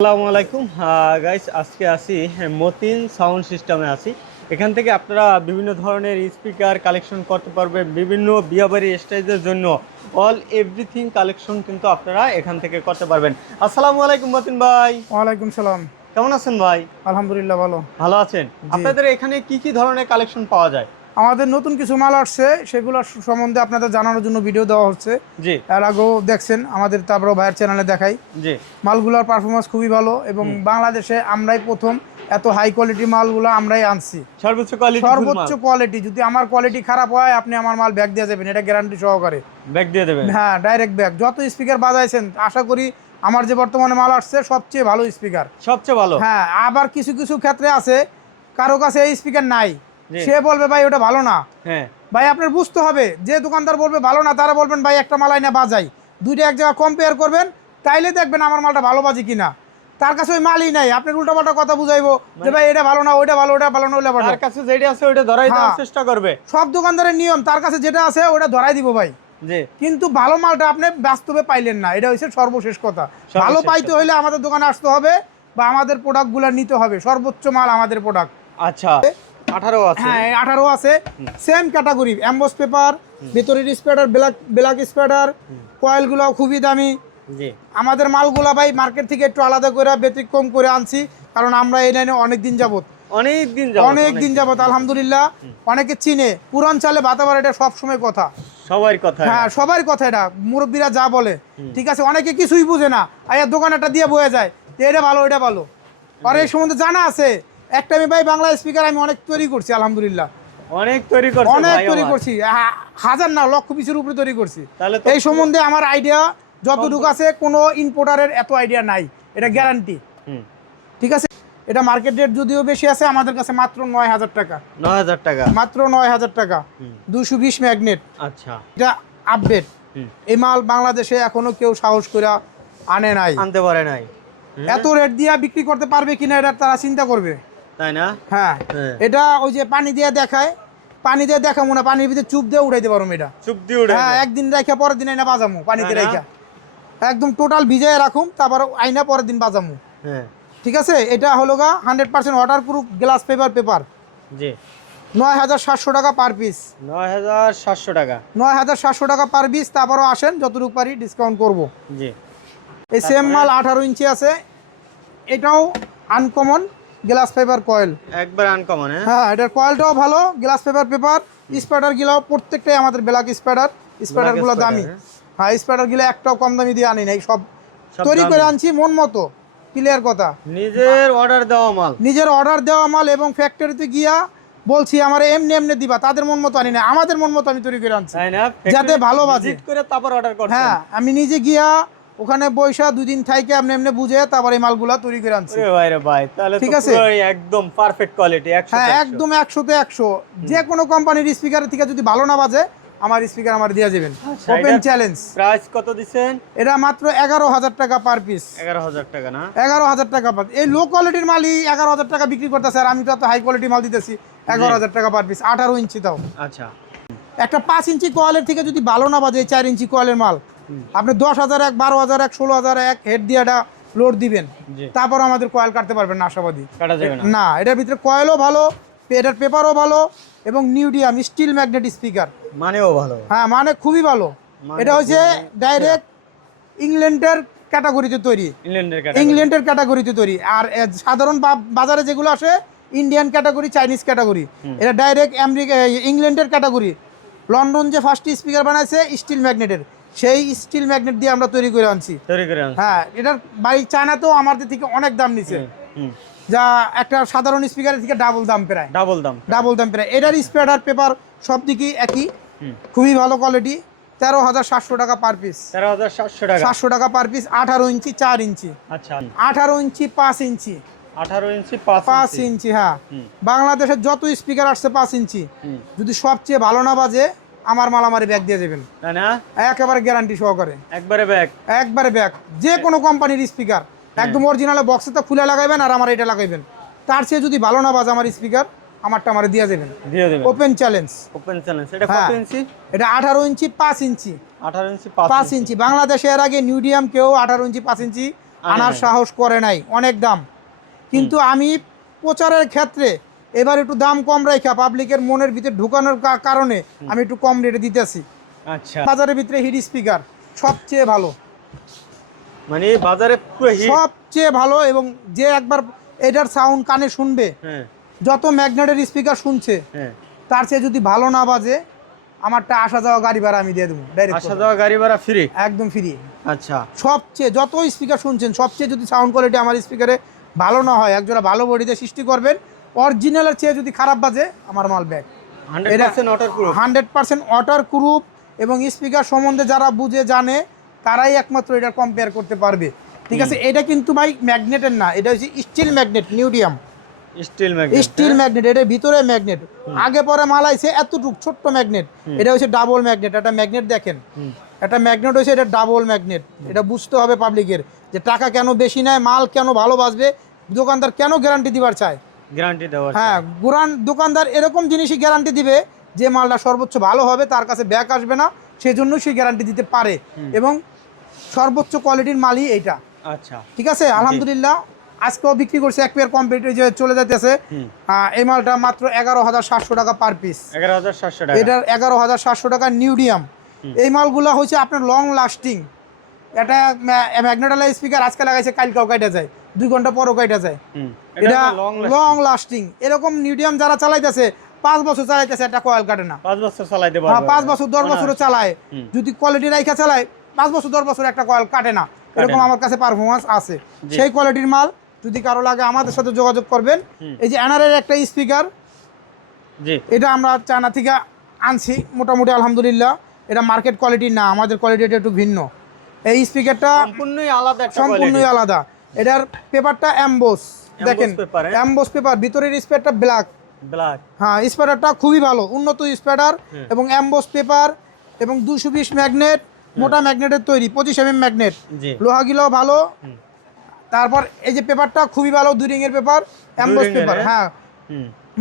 আসসালামু আলাইকুম। গাইস আজকে আসি মতিন সাউন্ড সিস্টেমে আছি। এখান থেকে আপনারা বিভিন্ন ধরনের স্পিকার কালেকশন করতে পারবেন বিভিন্ন বিয়াবাড়ি স্টেজের জন্য। অল এভরিথিং কালেকশন কিন্তু আপনারা এখান থেকে করতে পারবেন। আসসালামু আলাইকুম মতিন ভাই। ওয়ালাইকুম সালাম। কেমন আছেন ভাই? আলহামদুলিল্লাহ ভালো। ভালো আছেন? আপনাদের এখানে কি কি ধরনের কালেকশন পাওয়া যায়? আমাদের নতুন কিছু মাল আসছে সেগুলো সম্বন্ধে আপনাদের জানানোর জন্য ভিডিও দেওয়া হচ্ছে। জি। এর আগেও দেখছেন আমাদের তারপরে ভাইয়ের চ্যানেলে দেখাই। জি। মালগুলোর পারফরমেন্স খুবই ভালো এবং বাংলাদেশে আমরাই প্রথম এত হাই কোয়ালিটি মালগুলো আমরাই আনছি। সর্বোচ্চ কোয়ালিটি সর্বোচ্চ কোয়ালিটি যদি আমার কোয়ালিটি খারাপ হয় আপনি আমার মাল ব্যাগ দিয়ে যাবেন এটা গ্যারান্টি সহকারে। ব্যাগ দিয়ে দেবেন। হ্যাঁ ডাইরেক্ট ব্যাগ যত স্পিকার বাজাইছেন আশা করি আমার যে বর্তমানে মাল আসছে সবচেয়ে ভালো স্পিকার সবচেয়ে ভালো। হ্যাঁ আবার কিছু কিছু ক্ষেত্রে আছে কারও কাছে এই স্পিকার নাই। সে বলবে ভাই ওটা ভালো না। হ্যাঁ। ভাই আপনার বুঝতে হবে যে দোকানদার বলবে ভালো না তারা বলবেন ভাই একটা মালাই না বাজাই। দুইটা এক জায়গায় কম্পেয়ার করবেন তাইলে দেখবেন আমার মালটা ভালো বাজি কিনা। তার কাছে ওই মালই নাই আপনার উল্টাপাল্টা কথা বুঝাইবো যে ভাই এটা ভালো না ওইটা ভালো ওটা ভালো না ওইটা ভালো। তার কাছে যেটা আছে ওইটা ধরাই দেওয়ার হ্যাঁ। চেষ্টা করবে। সব দোকানদারের নিয়ম তার কাছে যেটা আছে ওটা ধরাই দিব ভাই। কিন্তু ভালো মালটা আপনি বাস্তবে পাইলেন না এটা হচ্ছে সর্বশেষ কথা। ভালো পাইতে। হইলে আমাদের দোকানে আসতে হবে বা আমাদের প্রোডাক্টগুলো নিতে হবে সর্বোচ্চ মাল আমাদের প্রোডাক্ট আচ্ছা। আঠারো আছে। হ্যাঁ আঠারো আছে। সেম ক্যাটাগরি অ্যাম্বস পেপার ভেতরের স্প্যাডার ব্ল্যাক ব্ল্যাক স্প্যাডার কয়েলগুলো খুবই দামি। আমাদের মালগুলা ভাই মার্কেট থেকে একটু আলাদা করে ব্যতিক্রম করে আনছি কারণ আমরা এই লাইনে অনেক দিন যাবত। অনেক দিন যাবত, অনেক দিন যাবত আলহামদুলিল্লাহ। অনেকে চিনে পুরান চালে বাতাবার এটা সবসময় কথা। সবার কথা হ্যাঁ সবার কথা এটা মুরব্বীরা যা বলে। ঠিক আছে অনেকে কিছুই বুঝে না। আয়া দোকান একটা দিয়ে বয়ে যায় যে এটা ভালো এটা ভালো। আর এই সম্বন্ধে জানা আছে একটা আমি ভাই বাংলা স্পিকার আমি অনেক তৈরি করছি আলহামদুলিল্লাহ। অনেক তৈরি করছে অনেক তৈরি করছি হাজার না লক্ষ পিসের উপরে তৈরি করছি। তাহলে এই সম্বন্ধে আমার আইডিয়া যতটুকু আছে কোনো ইম্পোর্টারের এত আইডিয়া নাই। এটা গ্যারান্টি ঠিক আছে? এটা মার্কেট রেট যদিও বেশি আছে আমাদের কাছে মাত্র নয় হাজার টাকা। নয় হাজার টাকা। মাত্র নয় হাজার টাকা। দুশো বিশ ম্যাগনেট আচ্ছা। এটা আপডেট এই মাল বাংলাদেশে এখনও কেউ সাহস করে আনে নাই। আনতে পারে নাই। এত রেট দিয়া বিক্রি করতে পারবে কিনা এটা তারা চিন্তা করবে। তাই না? হ্যাঁ। হ্যাঁ। এটা ওই যে পানি দিয়ে দেখায়। পানি দিয়ে দেখাবো না পানির ভিতরে চুপ দিয়ে উড়াইতে পারব এটা চুপ দিয়ে উঠে হ্যাঁ একদিন রেখে পরের দিন আইনা বাজামু পানিতে রেখে। একদম টোটাল ভিজাই রাখুম তারপর আইনা পরের দিন বাজামু। হ্যাঁ। ঠিক আছে? এটা হলো গা hundred percent water proof glass paper paper জি। নয় হাজার সাতশো টাকা পার পিস নয় হাজার সাতশো টাকা। নয় হাজার সাতশো টাকা পার পিস তারপরও আসেন যতটুকু পারি ডিসকাউন্ট করব। জি। এই সেম মাল আঠারো ইঞ্চি আছে। এটাও আনকমন গ্লাস পেপার কয়েল। একবার আনকমন হ্যাঁ? হ্যাঁ এটার কয়েলটাও ভালো গ্লাস পেপার পেপার। স্প্যাডারগুলো প্রত্যেকটাই আমাদের ব্ল্যাক স্প্যাডার। স্প্যাডারগুলো দামি। হ্যাঁ। স্প্যাডারগুলো একটাও কম দামি দিয়ে আনি নাই। সব তৈরি করে আনছি মন মতো। ক্লিয়ার কথা। নিজের অর্ডার দেওয়া মাল। নিজের অর্ডার দেওয়া মাল এবং ফ্যাক্টরিতে গিয়া বলছি আমার এমনি এমনি দিবা। তাদের মন মতো আনি না আমাদের মন মতো আমি তৈরি করে আনছি। যাতে ভালো বাজে। করে তারপর অর্ডার করছেন। হ্যাঁ আমি নিজে গিয়া ওখানে বৈশা দুই দিন থাইকে এমনি এমনি বুঝে তারপর এই মালগুলা তৈরি করে আনছি। ভাই রে ভাই তাহলে ঠিক আছে? একদম পারফেক্ট কোয়ালিটি একশো হ্যাঁ একদম একশোতে একশো। যে কোনো কোম্পানির স্পিকারের থেকে যদি ভালো না বাজে আমার স্পিকার আমার দিয়ে আচ্ছা, ওপেন চ্যালেঞ্জ প্রাইস কত দিচ্ছেন? এটা মাত্র এগারো হাজার টাকা পার পিস এগারো হাজার টাকা না? এগারো হাজার টাকা পার এই লো কোয়ালিটির মালই এগারো হাজার টাকা বিক্রি করতেছে আর আমি তো এত হাই কোয়ালিটি মাল দিতেছি এগারো হাজার টাকা পার পিস আঠারো ইঞ্চি তাও। আচ্ছা। একটা পাঁচ ইঞ্চি কোয়ালের থেকে যদি ভালো না বাজে এই চার ইঞ্চি কোয়ালের মাল আপনি দশ হাজার এক বারো হাজার এক ষোলো হাজার এক হেড দিয়ে এটা লোড দিবেন। তারপর আমাদের কয়েল কাটতে পারবেন না আশাবাদী। না। এটার ভিতরে কয়েলও ভালো এটার পেপারও ভালো এবং নিউডিয়াম স্টিল ম্যাগনেট স্পিকার মানেও ভালো। হ্যাঁ মানে খুবই ভালো। মানে এটা হচ্ছে ডাইরেক্ট ইংল্যান্ডের ক্যাটাগরিতে তৈরি। ইংল্যান্ডের ক্যাটাগরিতে তৈরি। আর সাধারণ বাজারে যেগুলো আসে ইন্ডিয়ান ক্যাটাগরি চাইনিজ ক্যাটাগরি এটা ডাইরেক্ট আমেরিকা ইংল্যান্ডের ক্যাটাগরি লন্ডন যে ফার্স্ট স্পিকার বানাইছে স্টিল ম্যাগনেটের সেই স্টিল ম্যাগনেট দিয়ে আমরা তৈরি করে আনছি। তৈরি করে হ্যাঁ এটার বাড়ি চায়নাতেও আমাদের থেকে অনেক দাম নিছে। যা একটা সাধারণ স্পিকারের থেকে ডাবল দাম প্রায়। ডাবল দাম ডাবল দাম প্রায়। এটার স্প্রেডার পেপার সব দিকেই একই। খুবই ভালো কোয়ালিটি তেরো হাজার সাতশো টাকা পার পিস তেরো হাজার সাতশো টাকা। সাতশো টাকা পার পিস আঠারো ইঞ্চি চার ইঞ্চি। আচ্ছা। আঠারো ইঞ্চি পাঁচ ইঞ্চি। আঠারো ইঞ্চি পাঁচ ইঞ্চি। হ্যাঁ। বাংলাদেশের যত স্পিকার আসছে পাঁচ ইঞ্চি। যদি সবচেয়ে ভালো না বাজে আমার মাল আমারে ব্যাগ দিয়ে যাবেন তাই না? একেবারে গ্যারান্টি সহকারে। একবারে ব্যাগ একবারে ব্যাগ যে কোনো কোম্পানির স্পিকার একদম অরিজিনাল বক্সে তো খুলে লাগাইবেন আর আমার এটা লাগাইবেন। তার চেয়ে যদি ভালো না বাজে আমার স্পিকার আমারটা আমার দিয়ে যাবেন দিয়ে দেবেন। ওপেন চ্যালেঞ্জ ওপেন চ্যালেঞ্জ এটা কত হ্যাঁ। ইঞ্চি এটা আঠারো ইঞ্চি পাঁচ ইঞ্চি আঠারো ইঞ্চি পাঁচ পাঁচ ইঞ্চি বাংলাদেশে এর আগে নিউডিয়াম কেউ আঠারো ইঞ্চি পাঁচ ইঞ্চি আনার সাহস করে নাই। অনেক দাম। কিন্তু আমি প্রচারের ক্ষেত্রে এবার একটু দাম কম রাখা পাবলিকের মনের ভিতরে ঢুকানোর কারণে আমি একটু কম রেটে দিতেছি। আচ্ছা। বাজারের ভিতরে হিট স্পিকার সবচেয়ে ভালো। মানে বাজারে সবচেয়ে ভালো এবং যে একবার এটার সাউন্ড কানে শুনবে হ্যাঁ। যত ম্যাগনেটের স্পিকার শুনছে হ্যাঁ। তার চেয়ে যদি ভালো না বাজে আমারটা আসা যাওয়া গাড়ি ভাড়া আমি দিয়ে দেবো আসা যাওয়া গাড়ি ভাড়া ফ্রি একদম ফ্রি আচ্ছা। সবচেয়ে যত স্পিকার শুনছেন সবচেয়ে যদি সাউন্ড কোয়ালিটি আমার স্পিকারে ভালো না হয় একজোড়া ভালো বডিতে সৃষ্টি করবেন অরিজিনালের চেয়ে যদি খারাপ বাজে আমার মাল ব্যাগ হান্ড্রেড এটা- পার্সেন্ট ওয়াটার প্রুফ এবং স্পিকার সম্বন্ধে যারা বুঝে জানে তারাই একমাত্র এটা কম্পেয়ার করতে পারবে। ঠিক আছে? এটা কিন্তু ভাই ম্যাগনেটের না এটা হচ্ছে steel magnet neodymium steel magnet steel magnet এটার ভিতরে ম্যাগনেট আগে পরে মাল আইছে এতটুক ছোট্ট ম্যাগনেট এটা হচ্ছে ডাবল ম্যাগনেট একটা ম্যাগনেট দেখেন। একটা ম্যাগনেট হচ্ছে এটা ডাবল ম্যাগনেট এটা বুঝতে হবে পাবলিকের যে টাকা কেন বেশি নেয় মাল কেন ভালো বাঁচবে দোকানদার কেন গ্যারান্টি দিবার চায়? গ্যারান্টি দেওয়া হ্যাঁ গুরান দোকানদার এরকম জিনিসই গ্যারান্টি দিবে যে মালটা সর্বোচ্চ ভালো হবে তার কাছে ব্যাক আসবে না সেজন্য সে গ্যারান্টি দিতে পারে। এবং সর্বোচ্চ কোয়ালিটির মালই এইটা। আচ্ছা। ঠিক আছে? আলহামদুলিল্লাহ আজকেও বিক্রি করছে এক পেয়ার কম্পিউটার যে চলে যাইতেছে। এই মালটা মাত্র এগারো হাজার সাতশো টাকা পার পিস এগারো হাজার সাতশো টাকা। এটার এগারো হাজার সাতশো টাকা নিউডিয়াম। এই মালগুলো হচ্ছে আপনার লং লাস্টিং এটা ম্যাগনেটালা স্পিকার আজকে লাগাইছে কালকেও কাটা যায়। দুই ঘণ্টা পরও কাটা যায়। এটা লং লাস্টিং এরকম মিডিয়াম যারা চালাইতেছে পাঁচ বছর চালাইতেছে একটা কয়েল কাটে না। পাঁচ বছর চালাইতে হ্যাঁ, পারবে পাঁচ বছর দশ বছরও চালায়। যদি কোয়ালিটি রাইখা চালায় পাঁচ বছর দশ বছর একটা কয়েল কাটে না। এরকম আমার কাছে পারফরমেন্স আছে। সেই কোয়ালিটির মাল যদি কারও লাগে আমাদের সাথে যোগাযোগ করবেন। এই যে এনআরের একটা স্পিকার জি। এটা আমরা চায়না থেকে আনছি মোটামুটি আলহামদুলিল্লাহ। এটা মার্কেট কোয়ালিটি না আমাদের কোয়ালিটিটা একটু ভিন্ন। এই স্পিকারটা সম্পূর্ণই আলাদা সম্পূর্ণই আলাদা। এটার পেপারটা অ্যাম্বোস দেখেন। হ্যাঁ? অ্যাম্বোস পেপার ভিতরের স্পেয়ারটা ব্ল্যাক। ব্ল্যাক। হ্যাঁ স্প্যাডারটা খুবই ভালো উন্নত স্পেটার এবং অ্যাম্বোস পেপার এবং দুশো বিশ ম্যাগনেট মোটা ম্যাগনেটের তৈরি পঁচিশ এম এম ম্যাগনেট। জি। লোহাগুলোও ভালো। তারপর এই যে পেপারটা খুবই ভালো দুই রিং এর পেপার অ্যাম্বোস পেপার হ্যাঁ?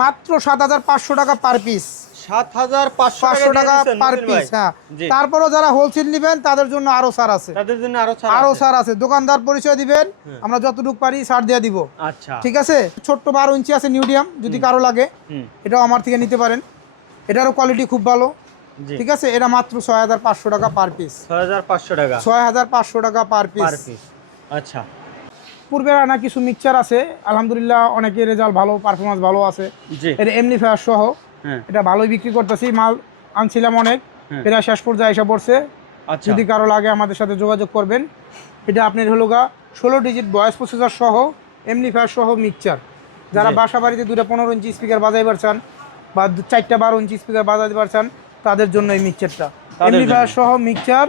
মাত্র সাত হাজার পাঁচশো টাকা পার পিস সাত হাজার পাঁচশো টাকা পার পিস হ্যাঁ। তারপরও যারা হোলসেল নেবেন তাদের জন্য আরও ছাড় আছে। তাদের জন্য আরও আরও আছে। আছে। দোকানদার পরিচয় দিবেন আমরা যতটুকু পারি ছাড় দিয়ে দিব। আচ্ছা। ঠিক আছে? ছোট্ট বারো ইঞ্চি আছে নিউডিয়াম যদি কারও লাগে এটাও আমার থেকে নিতে পারেন। এটারও কোয়ালিটি খুব ভালো। ঠিক আছে? এটা মাত্র ছয় হাজার পাঁচশো টাকা পার পিস ছয় হাজার পাঁচশো টাকা। ছয় হাজার পাঁচশো টাকা পার পিস আচ্ছা। পূর্বে আনা কিছু মিক্সচার আছে আলহামদুলিল্লাহ অনেকের রেজাল্ট ভালো পারফরমেন্স ভালো আছে। এটা এমনি ফেয়ার সহ। হ্যাঁ। এটা ভালোই বিক্রি করতেছি মাল আনছিলাম অনেক হ্যাঁ। এরা শেষ পর্যায়ে এসে পড়ছে। আচ্ছা। যদি কারও লাগে আমাদের সাথে যোগাযোগ করবেন এটা আপনার হলো গা ষোলো ডিজিট ভয়েস প্রসেসর সহ এমনি ফেয়ার সহ মিক্সচার যারা। বাসা বাড়িতে দুটা পনেরো ইঞ্চি স্পিকার বাজাইবার চান বা চারটা বারো ইঞ্চি স্পিকার বাজাইবার চান তাদের জন্য এই মিক্সচারটা এমনি ফেয়ার সহ মিক্সচার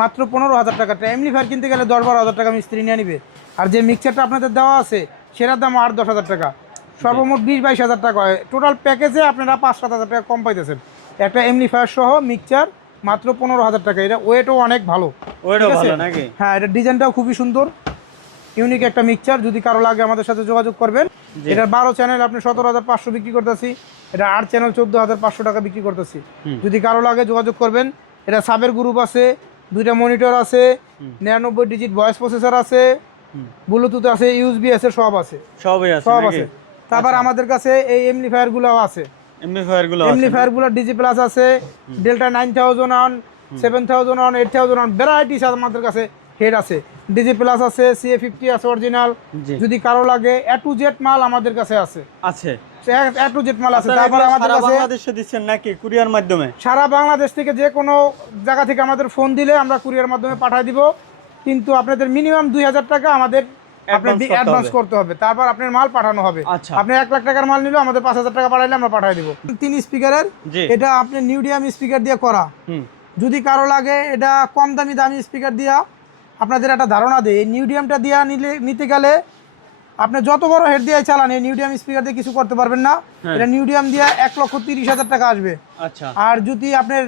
মাত্র পনেরো হাজার টাকাটা এমনি ফেয়ার কিনতে গেলে দশ বারো হাজার টাকা মিস্ত্রি নিয়ে নিবে। আর যে মিক্সচারটা আপনাদের দেওয়া আছে সেটার দাম আট দশ হাজার টাকা। সর্বমোট বিশ বাইশ হাজার টাকা। হয় টোটাল প্যাকেজে আপনারা পাঁচ সাত হাজার টাকা কম পাইতেছেন। একটা এমনি ফায়ার সহ মিক্সচার মাত্র পনেরো হাজার টাকা। এটা ওয়েটও অনেক ভালো। হ্যাঁ এটা ডিজাইনটাও খুবই সুন্দর। ইউনিক একটা মিক্সচার যদি কারও লাগে আমাদের সাথে যোগাযোগ করবেন। জি। এটার বারো চ্যানেল আপনি সতেরো হাজার পাঁচশো বিক্রি করতেছি। এটা আট চ্যানেল চোদ্দ হাজার পাঁচশো টাকা বিক্রি করতেছি। যদি কারও লাগে যোগাযোগ করবেন। এটা সাবের গ্রুপ আছে দুইটা মনিটর আছে নিরানব্বই ডিজিট ভয়েস প্রসেসর আছে। ব্লুটুথ আছে ইউএসবি আছে সব আছে। সবই আছে সব আছে। তারপর আমাদের কাছে এই এমনি ফায়ারগুলোও আছে। এমনি গুলো এমনি আছে। ফায়ারগুলো ডিজি প্লাস আছে delta nine thousand on seven thousand on eight thousand on varieties আমাদের কাছে হেড আছে। ডিজি প্লাস আছে সিএ ফিফটি আছে অরিজিনাল যদি কারও লাগে এ টু জেড মাল আমাদের কাছে আছে। আছে। এ টু জেড মাল আছে। আপনারা তারপর আমাদের সারা কাছে বাংলাদেশে দিচ্ছেন নাকি কুরিয়ার মাধ্যমে? সারা বাংলাদেশ থেকে যে কোনো জায়গা থেকে আমাদের ফোন দিলে আমরা কুরিয়ার মাধ্যমে পাঠিয়ে দিব। কিন্তু আপনাদের মিনিমাম দুই হাজার টাকা আমাদের আপনার অ্যাডভান্স করতে হবে। তারপর আপনার মাল পাঠানো হবে। আচ্ছা। আপনি এক লাখ টাকার মাল নিলেও আমাদের পাঁচ হাজার টাকা পাঠাইলে আমরা পাঠিয়ে দিব। তিন স্পিকারের এটা আপনি নিউডিয়াম স্পিকার দিয়ে করা। যদি কারও লাগে এটা কম দামি দামি স্পিকার দিয়া আপনাদের একটা ধারণা দেয় এই নিউডিয়ামটা দিয়া নিলে নিতে গেলে আপনি যত বড় হেড দিয়ে চালান এই নিউডিয়াম স্পিকার দিয়ে কিছু করতে পারবেন না। হ্যাঁ। এটা নিউডিয়াম দিয়ে এক লক্ষ তিরিশ হাজার টাকা আসবে। আচ্ছা। আর যদি আপনার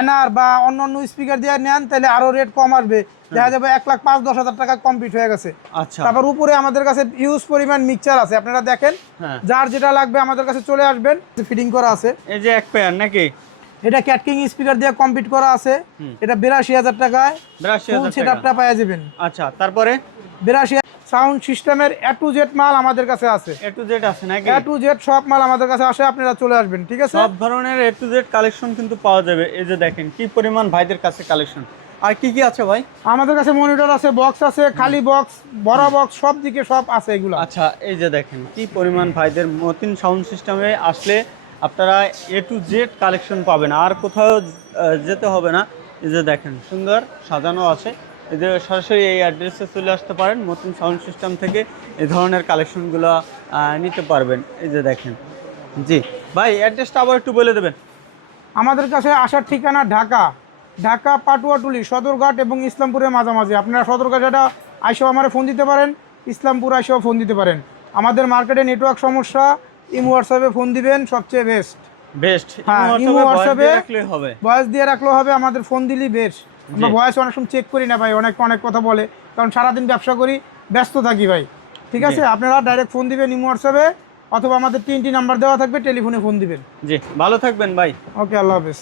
এনআর বা অন্য অন্য স্পিকার দিয়ে নেন তাহলে আরও রেট কম আসবে। দেখা যাবে এক লাখ পাঁচ দশ হাজার টাকা কমপ্লিট হয়ে গেছে। আচ্ছা। তারপর উপরে আমাদের কাছে ইউজ পরিমাণ মিক্সচার আছে আপনারা দেখেন। হ্যাঁ। যার যেটা লাগবে আমাদের কাছে চলে আসবেন ফিটিং করা আছে। এই যে এক পেয়ার নাকি? এটা ক্যাটকিং স্পিকার দিয়ে কমপ্লিট করা আছে। এটা বিরাশি হাজার টাকায় ফুল হাজার সেট আপটা পাওয়া যাবেন। আচ্ছা তারপরে? বিরাশি সাউন্ড সিস্টেমের এ টু জেড মাল আমাদের কাছে আছে। এ টু জেড আছে নাকি? এ টু জেড সব মাল আমাদের কাছে আসে আপনারা চলে আসবেন ঠিক আছে? সব ধরনের এ টু জেড কালেকশন কিন্তু পাওয়া যাবে। এই যে দেখেন কি পরিমাণ ভাইদের কাছে কালেকশন আর কি কি আছে ভাই? আমাদের কাছে মনিটর আছে বক্স আছে খালি বক্স বড় বক্স সব দিকে সব আছে এগুলো। আচ্ছা এই যে দেখেন কি পরিমাণ ভাইদের মতিন সাউন্ড সিস্টেমে আসলে আপনারা এ টু জেড কালেকশন পাবেন। আর কোথাও যেতে হবে না। এই যে দেখেন সুন্দর সাজানো আছে। এই যে সরাসরি এই অ্যাড্রেসে চলে আসতে পারেন মতিন সাউন্ড সিস্টেম থেকে এই ধরনের কালেকশনগুলো নিতে পারবেন। এই যে দেখেন জি। ভাই অ্যাড্রেসটা আবার একটু বলে দেবেন। আমাদের কাছে আসার ঠিকানা ঢাকা। ঢাকা পাটুয়াটুলি সদরঘাট এবং ইসলামপুরের মাঝামাঝি। আপনারা সদরঘাট এটা আইসেও আমার ফোন দিতে পারেন। ইসলামপুর আইসেও ফোন দিতে পারেন। আমাদের মার্কেটে নেটওয়ার্ক সমস্যা ইমো হোয়াটসঅ্যাপে ফোন দিবেন সবচেয়ে বেস্ট বেস্ট হ্যাঁ, ইমো হোয়াটসঅ্যাপে ভয়েস দিয়ে রাখলেও হবে আমাদের ফোন দিলেই বেস্ট আমরা ভয়েস অনেক সময় চেক করি না ভাই অনেক অনেক কথা বলে। কারণ সারাদিন ব্যবসা করি ব্যস্ত থাকি ভাই। ঠিক আছে? আপনারা ডাইরেক্ট ফোন দিবেন ইমো হোয়াটসঅ্যাপে অথবা আমাদের তিনটি নাম্বার দেওয়া থাকবে টেলিফোনে ফোন দিবেন। জি ভালো থাকবেন ভাই ওকে আল্লাহ হাফেজ।